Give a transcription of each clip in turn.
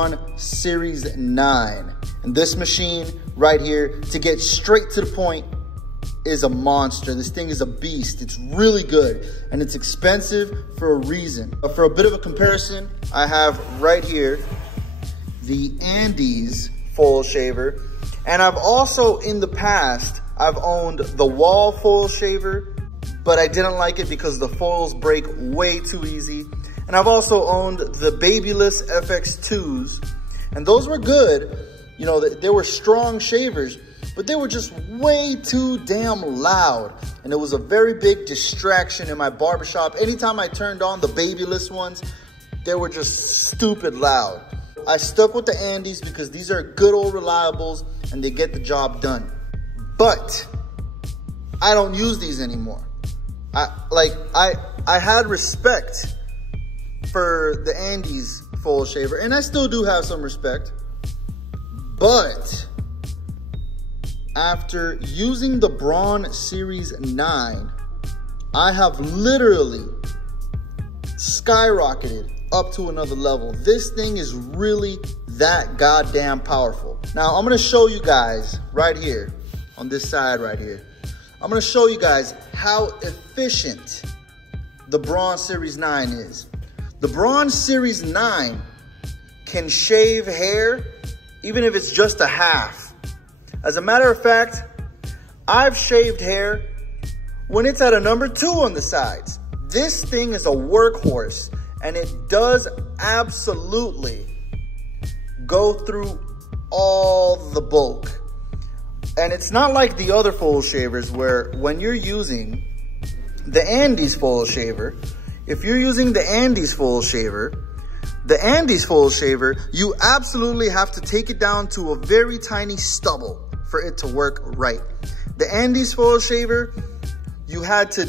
Braun Series 9. And this machine right here, to get straight to the point, is a monster. This thing is a beast. It's really good, and it's expensive for a reason. But for a bit of a comparison, I have right here the Andis foil shaver, and I've also in the past I've owned the Wahl foil shaver, but I didn't like it because the foils break way too easy. And I've also owned the Babyliss FX2s, and those were good. You know, they were strong shavers, but they were just way too damn loud. And it was a very big distraction in my barbershop. Anytime I turned on the Babyliss ones, they were just stupid loud. I stuck with the Andis because these are good old reliables and they get the job done. But I don't use these anymore. I had respect for the Andis foil shaver, and I still do have some respect. But after using the Braun Series 9, I have literally skyrocketed up to another level. This thing is really that goddamn powerful. Now, I'm gonna show you guys right here, on this side right here, I'm gonna show you guys how efficient the Braun Series 9 is. The Braun Series 9 can shave hair even if it's just a half. As a matter of fact, I've shaved hair when it's at a number 2 on the sides. This thing is a workhorse, and it does absolutely go through all the bulk. And it's not like the other foil shavers where when you're using the Andis foil shaver, if you're using the Andis foil shaver, you absolutely have to take it down to a very tiny stubble for it to work right. The Andis foil shaver, you had to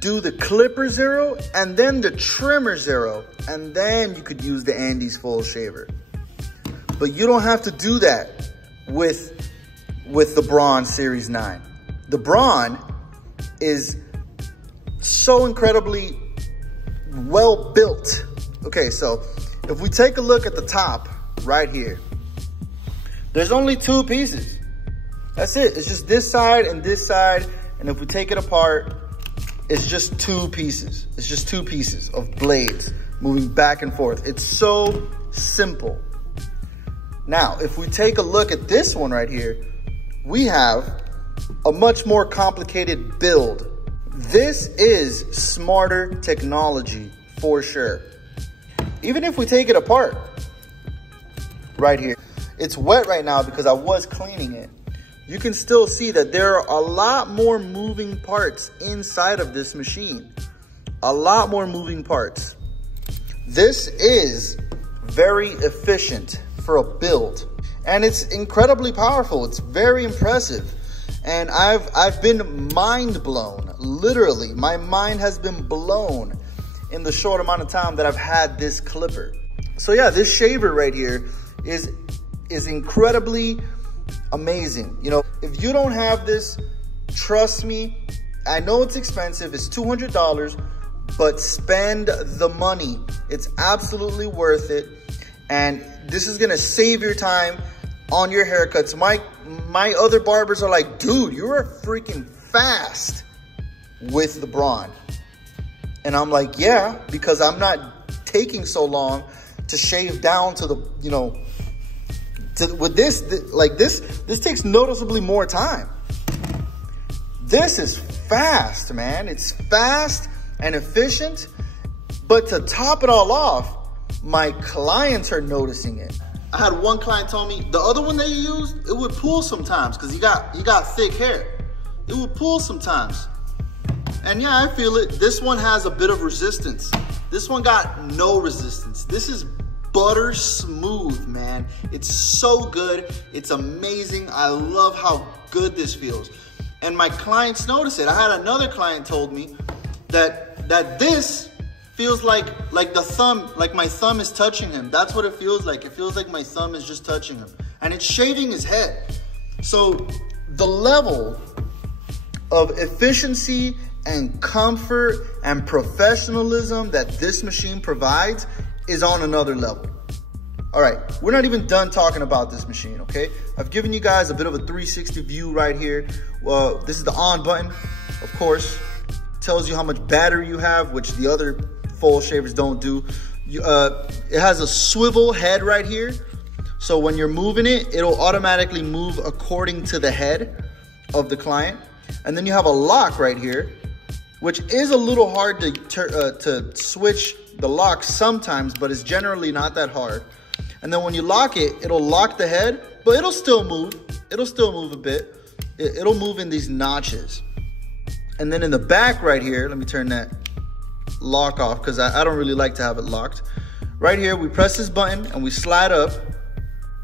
do the clipper 0 and then the trimmer 0, and then you could use the Andis foil shaver. But you don't have to do that with the Braun Series 9. The Braun is so incredibly well built. Okay, so if we take a look at the top right here, there's only 2 pieces. That's it. It's just this side and this side. And if we take it apart, it's just 2 pieces. It's just 2 pieces of blades moving back and forth. It's so simple. Now, if we take a look at this one right here, we have a much more complicated build. This is smarter technology for sure. Even if we take it apart right here, it's wet right now because I was cleaning it. You can still see that there are a lot more moving parts inside of this machine. A lot more moving parts. This is very efficient for a build, and it's incredibly powerful. It's very impressive. And I've been mind blown. Literally, my mind has been blown in the short amount of time that I've had this clipper. So yeah, this shaver right here is incredibly amazing. You know, if you don't have this, trust me, I know it's expensive, it's $200, but spend the money. It's absolutely worth it. And this is gonna save your time on your haircuts. My other barbers are like, dude, you're freaking fast with the Braun. And I'm like, yeah, because I'm not taking so long to shave down to the, you know, with this, like this takes noticeably more time. This is fast, man. It's fast and efficient. But to top it all off, my clients are noticing it. I had one client tell me the other one that you used, it would pull sometimes because you got thick hair. It would pull sometimes. And yeah, I feel it. This one has a bit of resistance. This one got no resistance. This is butter smooth, man. It's so good. It's amazing. I love how good this feels. And my clients notice it. I had another client told me that this feels like the thumb, like my thumb is touching him. That's what it feels like. It feels like my thumb is just touching him. And it's shaving his head. So the level of efficiency and comfort and professionalism that this machine provides is on another level. All right, we're not even done talking about this machine, okay? I've given you guys a bit of a 360 view right here. Well, this is the on button, of course. Tells you how much battery you have, which the other foil shavers don't do. It has a swivel head right here. So when you're moving it, it'll automatically move according to the head of the client. And then you have a lock right here, which is a little hard to switch the lock sometimes, but it's generally not that hard. And then when you lock it, it'll lock the head, but it'll still move. It'll still move a bit. It'll move in these notches. And then in the back right here, let me turn that lock off because I don't really like to have it locked. Right here, we press this button and we slide up.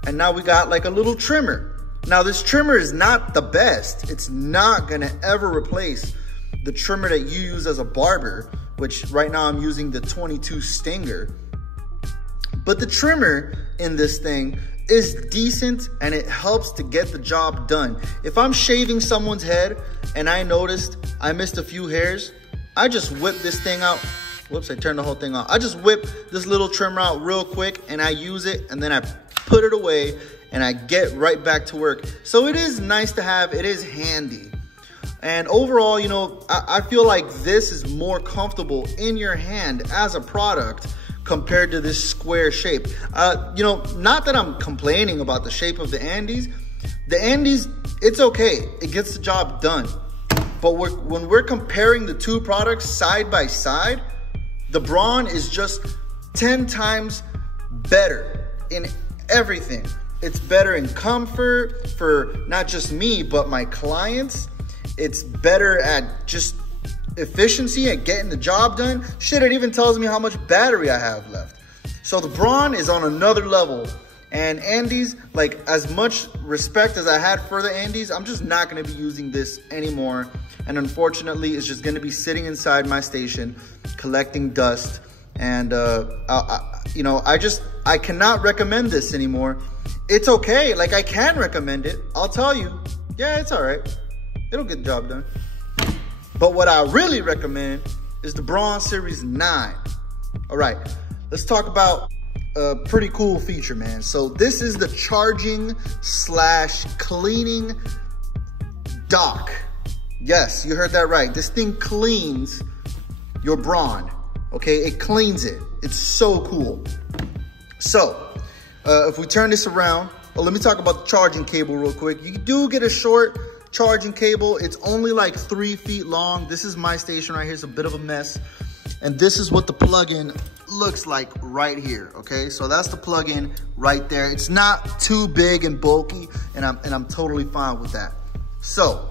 And now we got like a little trimmer. Now this trimmer is not the best. It's not gonna ever replace the trimmer that you use as a barber, which right now I'm using the 22 Stinger. But the trimmer in this thing is decent and it helps to get the job done. If I'm shaving someone's head and I noticed I missed a few hairs, I just whip this thing out. Whoops, I turned the whole thing off. I just whip this little trimmer out real quick and I use it and then I put it away and I get right back to work. So it is nice to have, it is handy. And overall, you know, I feel like this is more comfortable in your hand as a product compared to this square shape. You know, not that I'm complaining about the shape of the Andis. The Andis, it's okay. It gets the job done. But when we're comparing the two products side by side, the Braun is just 10 times better in everything. It's better in comfort for not just me, but my clients. It's better at just efficiency and getting the job done. Shit, it even tells me how much battery I have left. So the Braun is on another level. And Andis, like, as much respect as I had for the Andis, I'm just not gonna be using this anymore. And unfortunately, it's just gonna be sitting inside my station, collecting dust. And you know, I cannot recommend this anymore. It's okay, like I can recommend it. I'll tell you, yeah, it's all right. It'll get the job done. But what I really recommend is the Braun Series 9. All right, let's talk about a pretty cool feature, man. So this is the charging / cleaning dock. Yes, you heard that right. This thing cleans your Braun, okay? It cleans it. It's so cool. So, if we turn this around, well, let me talk about the charging cable real quick. You do get a short charging cable. It's only like 3 feet long. This is my station right here. It's a bit of a mess. And this is what the plug-in looks like right here, okay? So that's the plug-in right there. It's not too big and bulky, and I'm totally fine with that. So,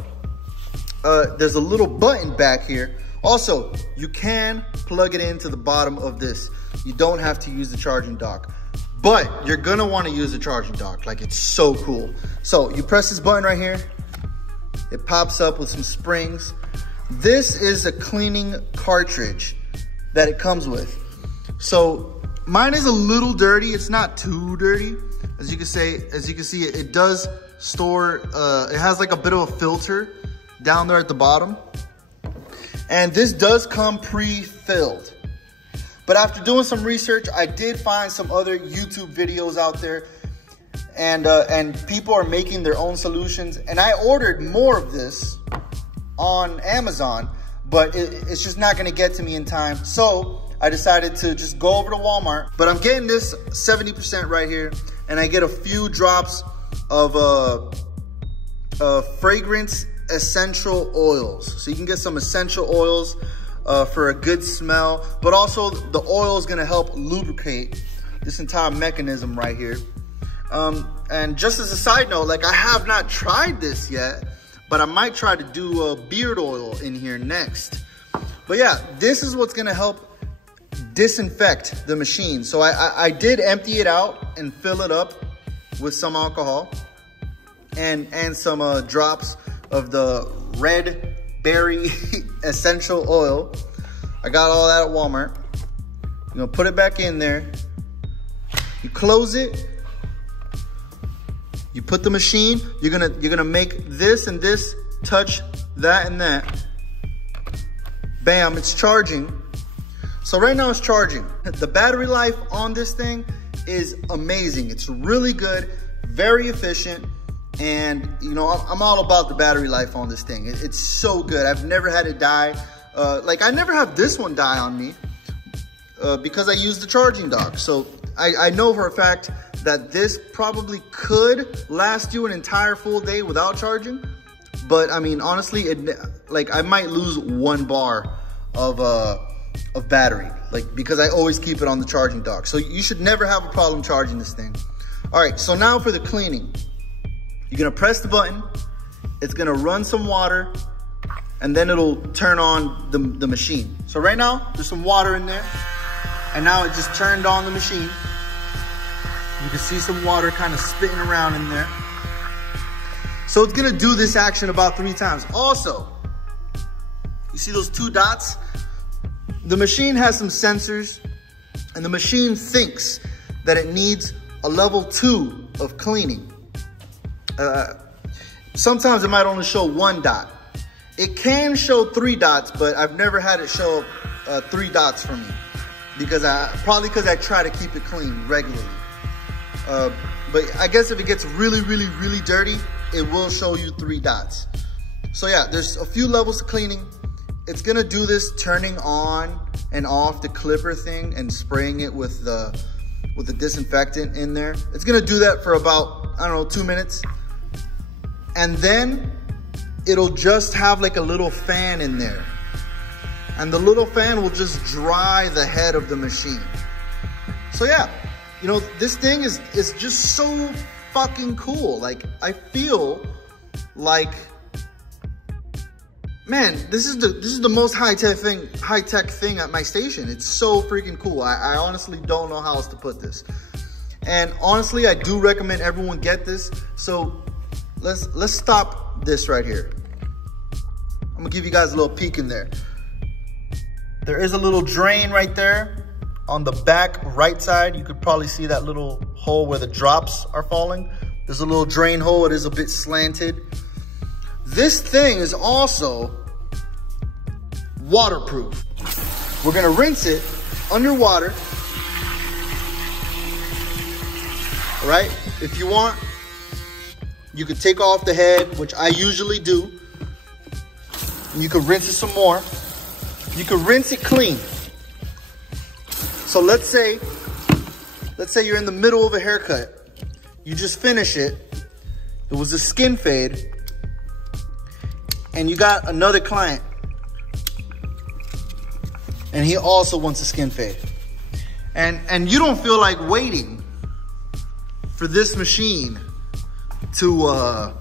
there's a little button back here. Also, you can plug it into the bottom of this. You don't have to use the charging dock, but you're gonna wanna use the charging dock. Like, it's so cool. So you press this button right here. It pops up with some springs. This is a cleaning cartridge that it comes with. So mine is a little dirty. It's not too dirty. As you can see, it does store, it has like a bit of a filter down there at the bottom. And this does come pre-filled. But after doing some research, I did find some other YouTube videos out there, and people are making their own solutions. And I ordered more of this on Amazon, but it's just not gonna get to me in time. So I decided to just go over to Walmart. But I'm getting this 70% right here, and I get a few drops of fragrance essential oils. So you can get some essential oils for a good smell, but also the oil is gonna help lubricate this entire mechanism right here. And just as a side note, like, I have not tried this yet, but I might try to do a beard oil in here next. But yeah, this is what's gonna help disinfect the machine. So I did empty it out and fill it up with some alcohol and some drops of the red berry essential oil. I got all that at Walmart. You're gonna put it back in there. You close it. You put the machine. You're gonna make this and this touch that and that. Bam, it's charging. So right now it's charging. The battery life on this thing is amazing. It's really good, very efficient. And you know, I'm all about the battery life on this thing. It's so good. I've never had it die. Like I never have this one die on me because I use the charging dock. So I know for a fact that this probably could last you an entire full day without charging. But I mean, honestly, like I might lose 1 bar of battery, like because I always keep it on the charging dock. So you should never have a problem charging this thing. All right, so now for the cleaning. You're gonna press the button, it's gonna run some water, and then it'll turn on the machine. So right now, there's some water in there, and now it just turned on the machine. You can see some water kind of spitting around in there. So it's gonna do this action about 3 times. Also, you see those 2 dots? The machine has some sensors, and the machine thinks that it needs a level 2 of cleaning. Sometimes it might only show 1 dot. It can show 3 dots, but I've never had it show 3 dots for me because probably because I try to keep it clean regularly. But I guess if it gets really, really, really dirty, it will show you 3 dots. So yeah, there's a few levels to cleaning. It's gonna do this turning on and off the clipper thing and spraying it with the disinfectant in there. It's gonna do that for about, I don't know, 2 minutes. And then it'll just have like a little fan in there. And the little fan will just dry the head of the machine. So yeah, you know, this thing is just so fucking cool. Like, I feel like, man, this is the most high-tech thing at my station. It's so freaking cool. I honestly don't know how else to put this. And honestly, I do recommend everyone get this. So let's stop this right here. I'm gonna give you guys a little peek in there. There is a little drain right there on the back right side. You could probably see that little hole where the drops are falling. There's a little drain hole. It is a bit slanted. This thing is also waterproof. We're gonna rinse it underwater. All right, if you want, you could take off the head, which I usually do. You could rinse it some more. You could rinse it clean. So let's say you're in the middle of a haircut. You just finish it. It was a skin fade. And you got another client. And he also wants a skin fade. And you don't feel like waiting for this machine to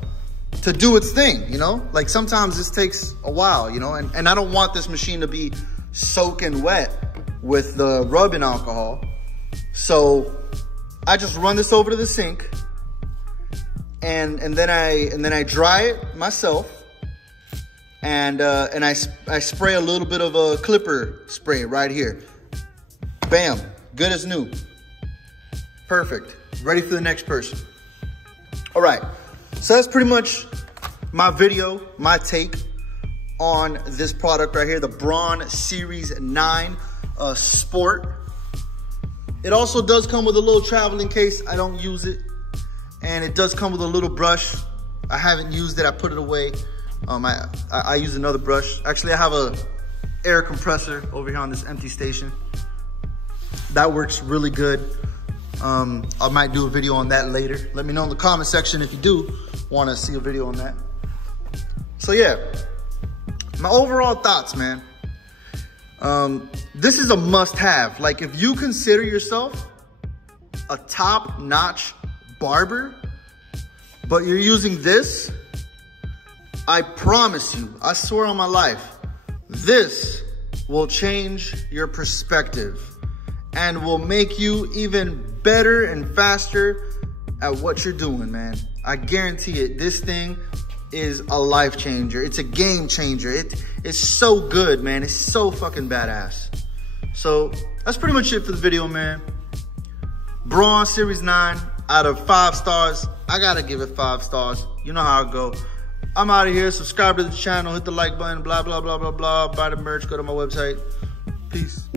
do its thing, you know? Like sometimes this takes a while, you know? And I don't want this machine to be soaking wet with the rubbing alcohol. So I just run this over to the sink and then I dry it myself. And I spray a little bit of a clipper spray right here. Bam, good as new. Perfect, ready for the next person. All right, so that's pretty much my video, my take on this product right here, the Braun Series 9 Sport. It also does come with a little traveling case. I don't use it. And it does come with a little brush. I haven't used it, I put it away. I use another brush. Actually, I have a air compressor over here on this empty station. That works really good. I might do a video on that later. Let me know in the comment section if you do want to see a video on that. So yeah, my overall thoughts, man. This is a must-have. Like, if you consider yourself a top-notch barber, but you're using this, I promise you, I swear on my life, this will change your perspective and will make you even better and faster at what you're doing, man. I guarantee it. This thing is a life changer. It's a game changer. It's so good, man. It's so fucking badass. So that's pretty much it for the video, man. Braun Series 9 out of 5 stars. I gotta give it 5 stars. You know how I go. I'm out of here. Subscribe to the channel. Hit the like button. Blah, blah, blah, blah, blah. Buy the merch. Go to my website. Peace.